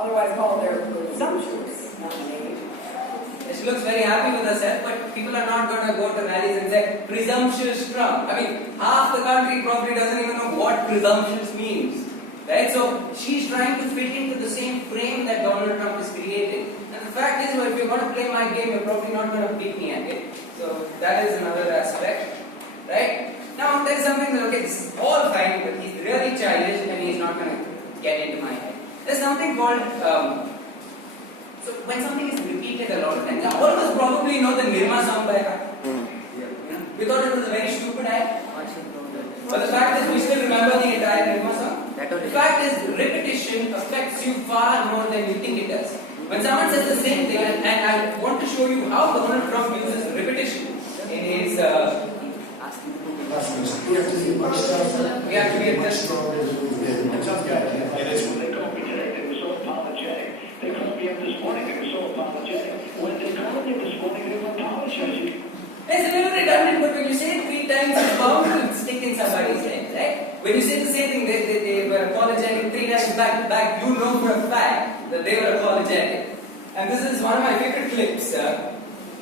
otherwise called their presumptuous nominee. She looks very happy with herself, but people are not going to go to rallies and say, presumptuous Trump. I mean, half the country probably doesn't even know what presumptuous means. Right? So, she's trying to fit into the same frame that Donald Trump is creating. And the fact is, well, if you're going to play my game, you're probably not going to beat me at it. So, that is another aspect. Right? Now, there's something that, okay, this is all fine, but he's really childish and he's not going to get into my head. There's something called, so when something is repeated a lot of times, all of us probably know the Nirma song by heart. We thought it was a very stupid act. But the fact is, we still remember the entire Nirma song. The fact is, repetition affects you far more than you think it does. When someone says the same thing, and I want to show you how Donald Trump uses repetition in his. We have to be much stronger. We have to be much stronger. And it's when they called me today, they were so apologetic. They called me up this morning, they were so apologetic. When they called me this morning, they were apologizing. It's a little redundant, but when you say it 3 times, it's bound to stick in somebody's head, right? When you say the same thing, they were apologetic 3 times back to back, you know for a fact that they were apologetic. And this is one of my favorite clips.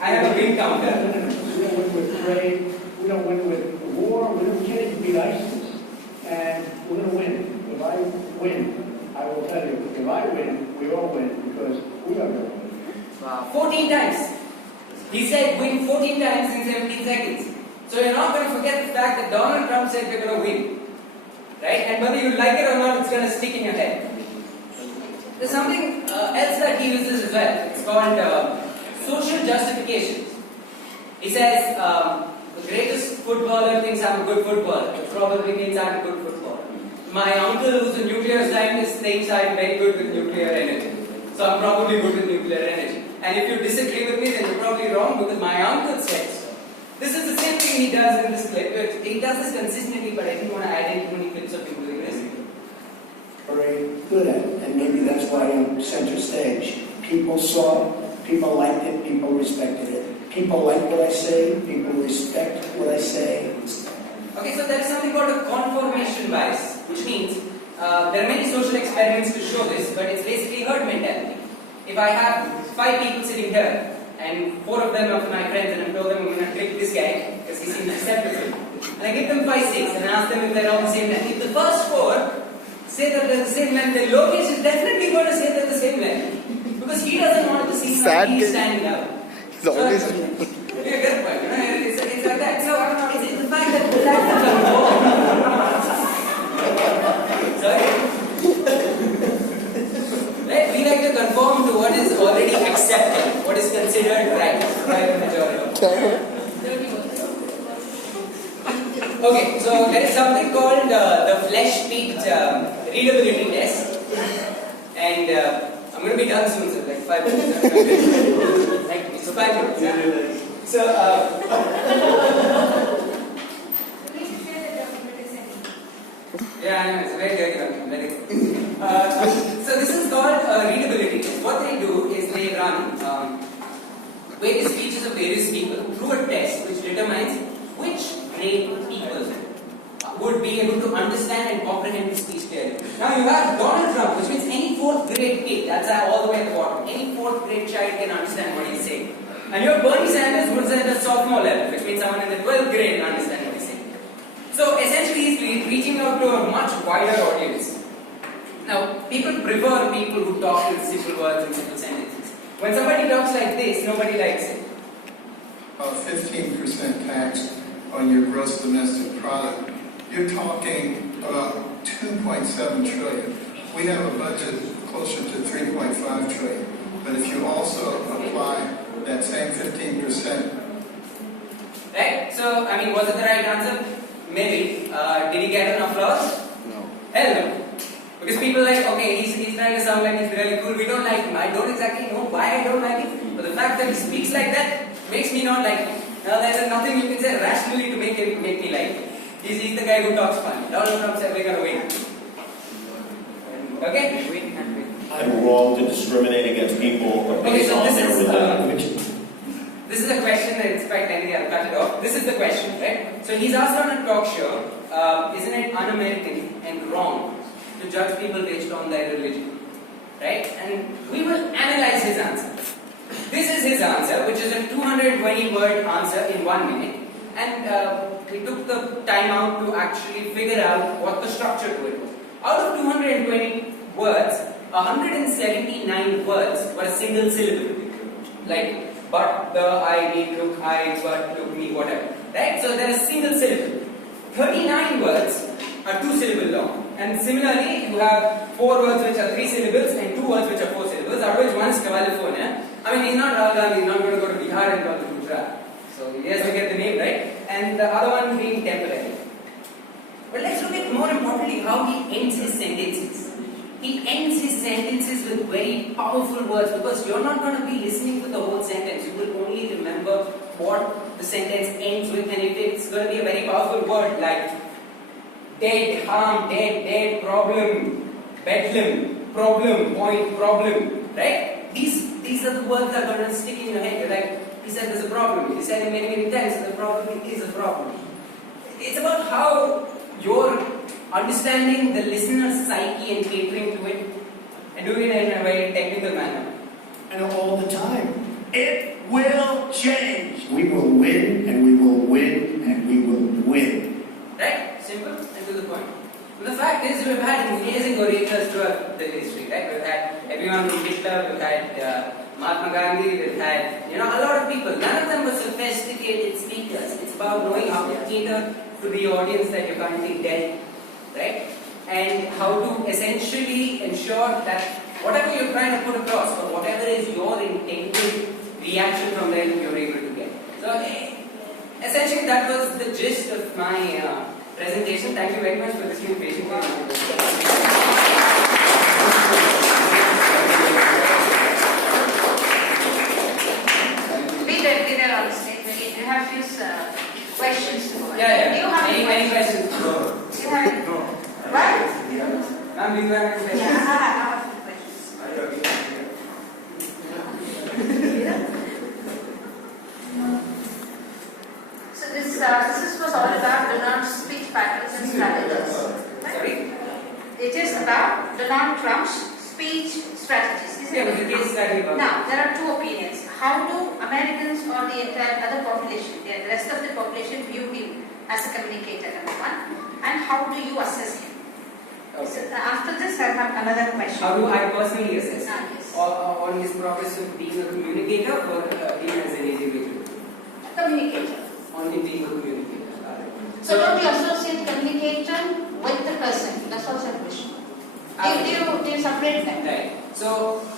I have a win counter. We don't win with trade, we don't win with war, we can't beat ISIS. And we're going to win. If I win, I will tell you, if I win, we all win, because we are going to win. Wow. 14 times. He said win 14 times in 17 seconds. So you're not going to forget the fact that Donald Trump said we're going to win. Right? And whether you like it or not, it's going to stick in your head. There's something else that he uses as well. It's called social justifications. He says, the greatest footballer thinks I'm a good footballer, which probably means I'm a good footballer. My uncle, who's a nuclear scientist, thinks I'm very good with nuclear energy. So I'm probably good with nuclear energy. And if you disagree with me, then you're probably wrong because my uncle said so. This is the same thing he does in this clip. He does this consistently, but I didn't want to add in too many clips of him doing this. Very good at it, and maybe that's why I'm center stage. People saw it, people liked it, people respected it. People like what I say, people respect what I say. Okay, so there is something called a confirmation bias, which means there are many social experiments to show this, but it's basically herd mentality. If I have 5 people sitting here, and 4 of them are my friends, and I told them I'm going to trick this guy because he seems acceptable, and I give them 5, 6, and ask them if they're all the same length. If the first 4 say that they're the same length, then Lokesh is definitely going to say they're the same length because he doesn't want to see somebody standing up. So, yeah, good point. You know, it's like that. So I don't know. It's the fact that that's sorry. Right? We like to conform to what is already accepted, what is considered right by the majority. Okay, so there is something called the flesh-peaked readability test, and I'm going to be done soon, so like 5 minutes. Thank you. So 5 minutes. So, yeah, I know, it's very good. Very good. So this is called readability test. What they do is they run various speeches of various people through a test which determines which grade people would be able to understand and comprehend the speech clearly. Now you have Donald Trump, which means any 4th grade kid, that's all the way at the bottom, any 4th grade child can understand what he's saying. And you have Bernie Sanders, who's at the sophomore level, which means someone in the 12th grade can understand what he's saying. So essentially he's reaching out to a much wider audience. Now, people prefer people who talk in simple words and simple sentences. When somebody talks like this, nobody likes it. 15% tax on your gross domestic product. You're talking about 2.7 trillion. We have a budget closer to 3.5 trillion. But if you also apply that same 15%. Right? So, I mean, was it the right answer? Maybe. Did he get an applause? No. Hell no. Because people are like, okay, he's trying to sound like he's really cool. We don't like him. I don't exactly know why I don't like him. But the fact that he speaks like that makes me not like him. Now, there's nothing you can say rationally to make me like him. He's the guy who talks funny. Donald Trump said we're going to win. Okay? Win and win. I'm wrong to discriminate against people based on their religion. This is a question that it's quite lengthy, I'll cut it off. This is the question, right? So he's asked on a talk show, isn't it un-American and wrong to judge people based on their religion? right? And we will analyze his answer. This is his answer, which is a 220-word answer in 1 minute. And we took the time out to actually figure out what the structure to it was. Out of 220 words, 179 words were a single syllable. Like, but, the, I, me, look, I, but, look, me, whatever. Right? So there is single syllable. 39 words are 2 syllable long. And similarly, you have 4 words which are 3 syllables and 2 words which are 4 syllables, out of which one is California. I mean, he's not Rahul Gandhi, he's not going to go to Bihar and come to Gujarat. So he has to get the name right. And the other one being temporary. But let's look at more importantly how he ends his sentences. He ends his sentences with very powerful words, because you're not going to be listening to the whole sentence. You will only remember what the sentence ends with, and if it's going to be a very powerful word like dead, harm, dead, problem, bedlam, problem, point, problem, right? These are the words that are going to stick in your head. You're like, he said there's a problem. He said it many, many times, the problem is a problem. It's about how you're understanding the listener's psyche and catering to it, and doing it in a very technical manner. And all the time, it will change. We will win, and we will win, and we will win. Right? Simple and to the point. And the fact is, we've had amazing orators throughout the history, right? We've had everyone from Hitler, we've had Mahatma Gandhi, we've had, a lot of people. None of them were sophisticated speakers. It's about knowing how to cater to the audience that you're currently dealt, right? And how to essentially ensure that whatever you're trying to put across, or whatever is your intended reaction from them, you're able to get. So, essentially, that was the gist of my presentation. Thank you very much for listening patiently. Be there on the stage. We have few questions to go. Yeah. Do you have Any questions? No. Do you have any? What? Ma'am, do you have any questions? Yeah, I have a few questions. So this was all about Donald speech patterns and strategies. Sorry? It is about Donald Trump's speech strategies. Isn't Yeah, it? with the case study about Now, there are two opinions. How do Americans or the entire other population, the rest of the population, view him as a communicator, number one? And how do you assess him? So, Okay. after this, I have another question. How do I personally assess Yes. on his progress of being a communicator or being as an individual? Communicator. On him being a communicator. So, don't you associate communicator with the person? That's also a question. Do you separate them? Right. So